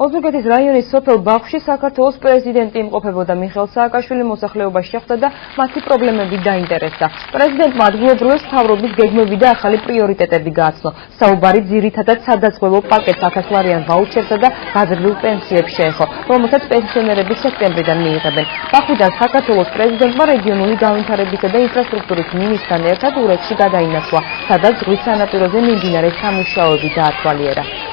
ოზურგეთის რაიონის სოფელ ბაღში საქართველოს პრეზიდენტი იმყოფებოდა. მიხეილ სააკაშვილი მოსახლეობას შეხვდა და მათი პრობლემები დაინტერესდა. პრეზიდენტმა ადგილობრივებს მთავრობის გეგმები და ახალი პრიორიტეტები გააცნო. საუბარი ძირითადად სადაზღვევო პაკეტს, 1000 ლარიან ვაუჩერსა და გაზრდილ პენსიებს შეეხო, რომელსაც პენსიონერები სექტემბრიდან მიიღებენ. ბაღიდან საქართველოს პრეზიდენტმა რეგიონული განვითარებისა და ინფრასტრუქტურის მინისტრთან ერთად ურეთში გადაინაცვლა, სადაც ზღვის სანაპიროზე მიმდინარე სამუშაოები დაათვალიერა.